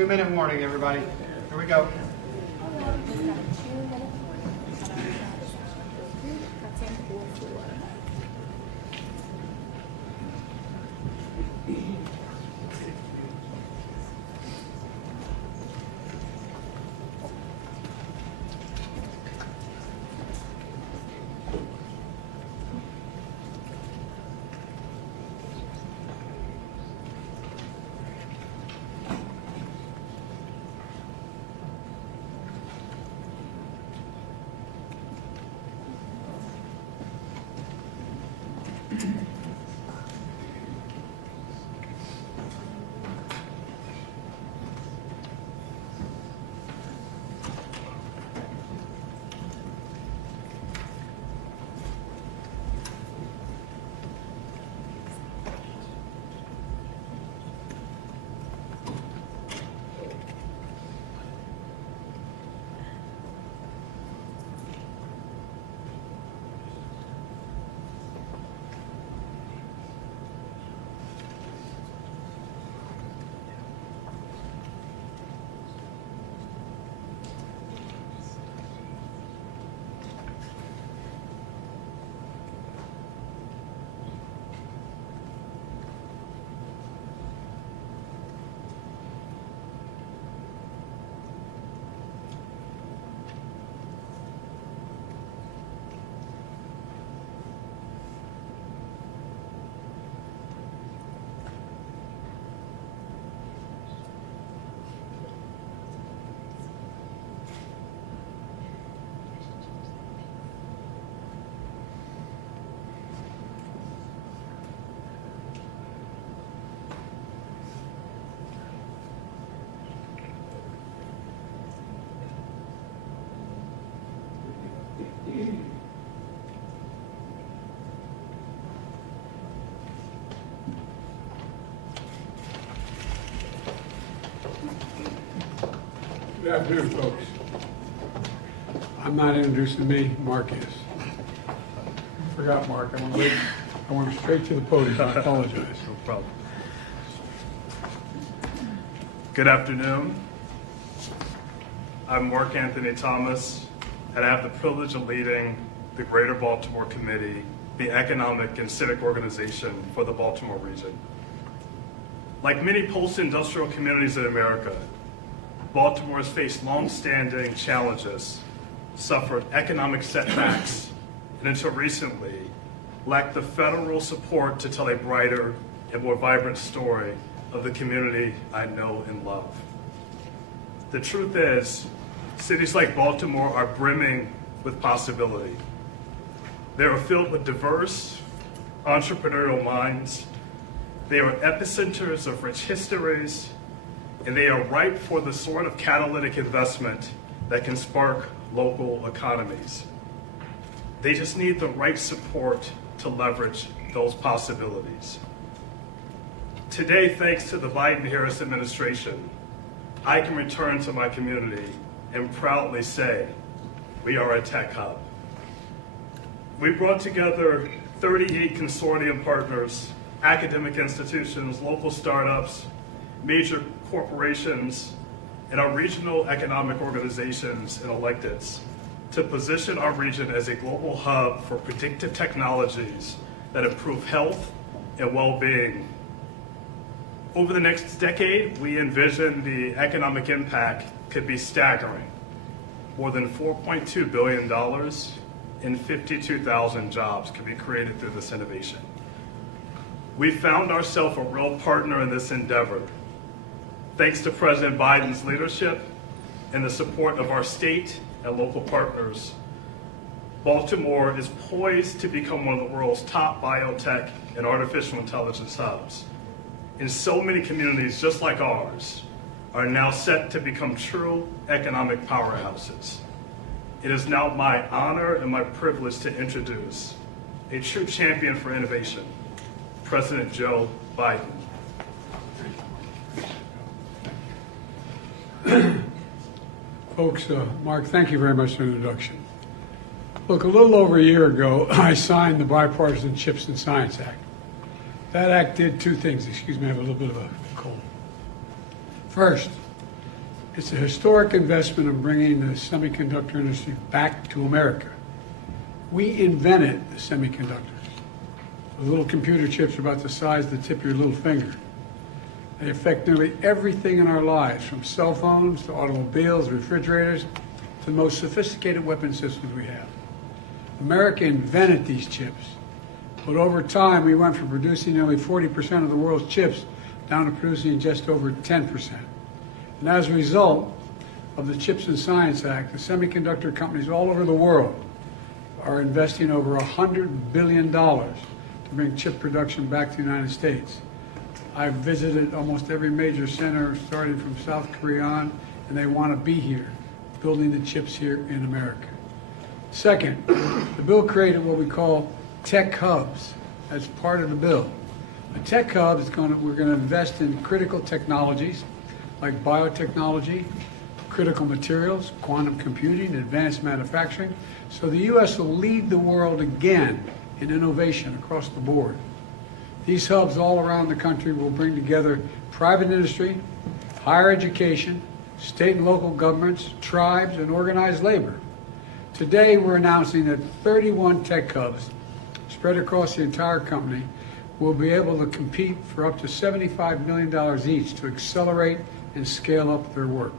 Two-minute warning, everybody. Here we go. Good afternoon, folks. I'm not introducing me, Mark is. Forgot Mark. I went straight to the podium. I apologize. No problem. Good afternoon. I'm Mark Anthony Thomas, and I have the privilege of leading the Greater Baltimore Committee, the economic and civic organization for the Baltimore region. Like many post-industrial communities in America, Baltimore has faced long-standing challenges, suffered economic setbacks, and until recently, lacked the federal support to tell a brighter and more vibrant story of the community I know and love. The truth is, cities like Baltimore are brimming with possibility. They are filled with diverse, entrepreneurial minds. They are epicenters of rich histories, and they are ripe for the sort of catalytic investment that can spark local economies. They just need the right support to leverage those possibilities. Today, thanks to the Biden-Harris administration, I can return to my community and proudly say, we are a tech hub. We brought together 38 consortium partners, academic institutions, local startups, major corporations, and our regional economic organizations and electeds to position our region as a global hub for predictive technologies that improve health and well-being. Over the next decade, we envision the economic impact could be staggering. More than $4.2 billion and 52,000 jobs could be created through this innovation. We found ourselves a real partner in this endeavor. Thanks to President Biden's leadership and the support of our state and local partners, Baltimore is poised to become one of the world's top biotech and artificial intelligence hubs. And so many communities just like ours are now set to become true economic powerhouses. It is now my honor and my privilege to introduce a true champion for innovation, President Joe Biden. Folks, Mark, thank you very much for the introduction. Look, a little over a year ago, I signed the Bipartisan Chips and Science Act. That act did two things. Excuse me, I have a little bit of a cold. First, it's a historic investment in bringing the semiconductor industry back to America. We invented the semiconductors. The little computer chips are about the size of the tip of your little finger. They affect nearly everything in our lives, from cell phones to automobiles, refrigerators, to the most sophisticated weapon systems we have. America invented these chips, but over time we went from producing nearly 40% of the world's chips down to producing just over 10%. And as a result of the Chips and Science Act, the semiconductor companies all over the world are investing over $100 billion to bring chip production back to the United States. I've visited almost every major center, starting from South Korea on, and they want to be here, building the chips here in America. Second, the bill created what we call tech hubs as part of the bill. A tech hub is we're going to invest in critical technologies like biotechnology, critical materials, quantum computing, advanced manufacturing, so the U.S. will lead the world again in innovation across the board. These hubs all around the country will bring together private industry, higher education, state and local governments, tribes, and organized labor. Today, we're announcing that 31 tech hubs spread across the entire company will be able to compete for up to $75 million each to accelerate and scale up their work.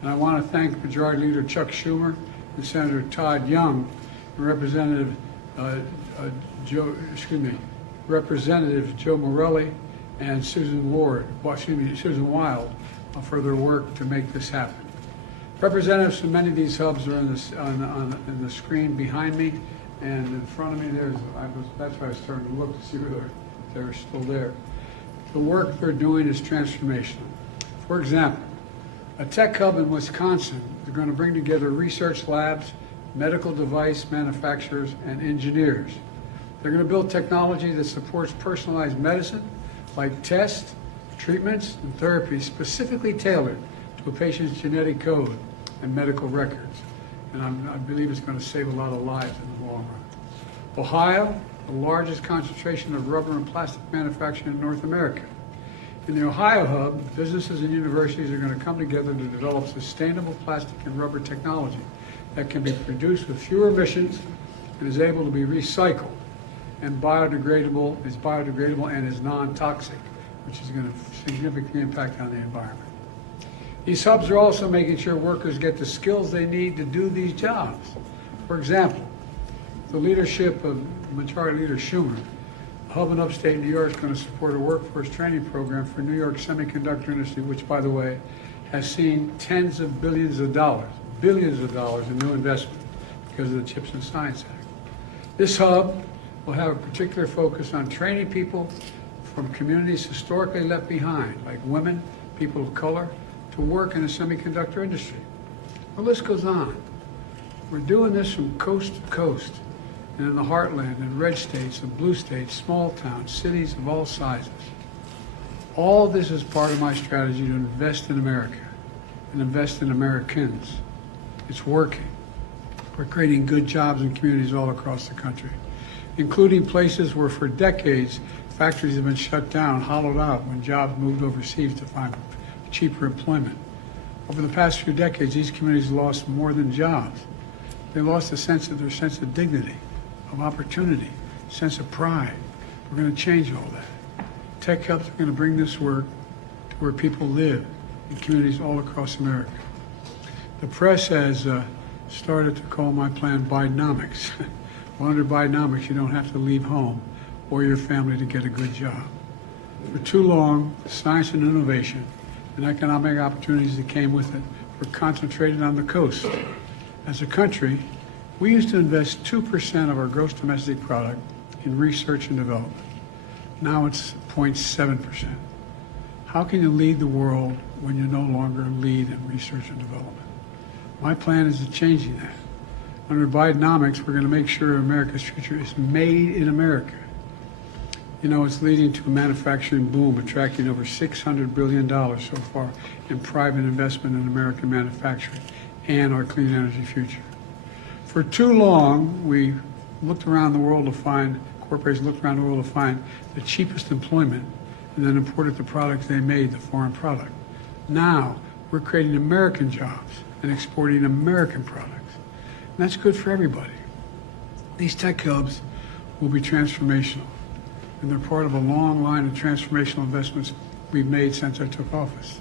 And I want to thank Majority Leader Chuck Schumer and Senator Todd Young and Representative Representative Joe Morelli and Susan Wild for their work to make this happen. Representatives from many of these hubs are on the screen behind me, and in front of me that's why I was starting to look to see whether they're still there. The work they're doing is transformational. For example, a tech hub in Wisconsin is going to bring together research labs, medical device manufacturers, and engineers. They're going to build technology that supports personalized medicine, like tests, treatments, and therapies specifically tailored to a patient's genetic code and medical records. And I believe it's going to save a lot of lives in the long run. Ohio, the largest concentration of rubber and plastic manufacturing in North America. In the Ohio hub, businesses and universities are going to come together to develop sustainable plastic and rubber technology that can be produced with fewer emissions and is able to be recycled and is biodegradable and is non-toxic, which is going to significantly impact on the environment. These hubs are also making sure workers get the skills they need to do these jobs. For example, the leadership of Majority Leader Schumer, a hub in upstate New York is going to support a workforce training program for New York's semiconductor industry, which, by the way, has seen tens of billions of dollars in new investment because of the Chips and Science Act. This hub will have a particular focus on training people from communities historically left behind, like women, people of color, to work in the semiconductor industry. The list goes on. We're doing this from coast to coast, and in the heartland, in red states and blue states, small towns, cities of all sizes. All this is part of my strategy to invest in America and invest in Americans. It's working. We're creating good jobs in communities all across the country, including places where for decades factories have been shut down, hollowed out when jobs moved overseas to find cheaper employment. Over the past few decades, these communities lost more than jobs. They lost their sense of dignity, of opportunity, sense of pride. We're going to change all that. Tech hubs are going to bring this work to where people live in communities all across America. The press has started to call my plan Bidenomics. Well, under Bidenomics, you don't have to leave home or your family to get a good job. For too long, science and innovation and economic opportunities that came with it were concentrated on the coast. As a country, we used to invest 2% of our gross domestic product in research and development. Now it's 0.7%. How can you lead the world when you no longer lead in research and development? My plan is to changing that. Under Bidenomics, we're going to make sure America's future is made in America. You know, it's leading to a manufacturing boom, attracting over $600 billion so far in private investment in American manufacturing and our clean energy future. For too long, we looked around the world to find, corporations looked around the world to find the cheapest employment and then imported the products they made, the foreign product. Now, we're creating American jobs and exporting American products. And that's good for everybody. These tech hubs will be transformational, and they're part of a long line of transformational investments we've made since I took office.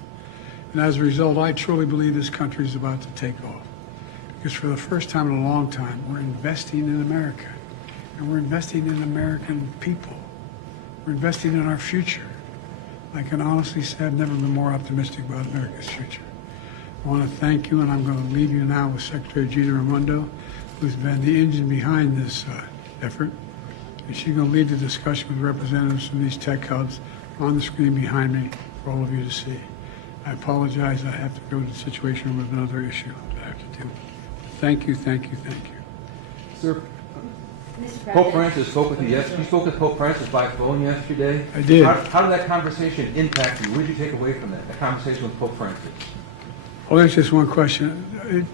And as a result, I truly believe this country is about to take off. Because for the first time in a long time, we're investing in America. And we're investing in American people. We're investing in our future. I can honestly say I've never been more optimistic about America's future. I want to thank you, and I'm going to leave you now with Secretary Gina Raimondo, who's been the engine behind this effort. And she's going to lead the discussion with representatives from these tech hubs on the screen behind me for all of you to see. I apologize, I have to go to the situation with another issue that I have to deal with. Thank you, thank you, thank you. Sir, Pope Francis spoke with you yesterday. You spoke with Pope Francis by phone yesterday. I did. How did that conversation impact you? What did you take away from that conversation with Pope Francis? I'll answer just one question.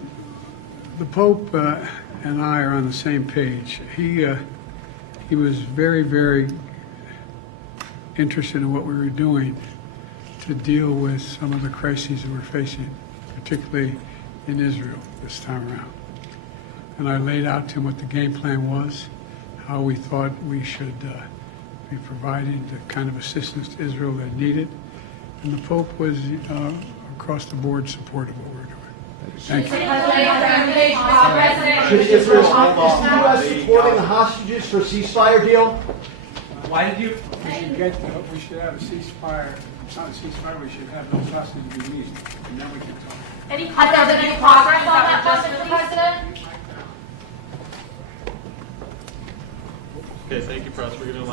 The Pope and I are on the same page. He was very, very interested in what we were doing to deal with some of the crises that we're facing, particularly in Israel this time around. And I laid out to him what the game plan was, how we thought we should be providing the kind of assistance to Israel that needed. And the Pope was across the board supportive of what we're doing. Thank you. Should Israel stop the U.S. supporting the hostages for a ceasefire deal? Why did you? We should have a ceasefire. Not a ceasefire. We should have those hostages be released, and then we can talk. Has there been any progress on that front, Mr. President? Okay, thank you, Press. We're going to allow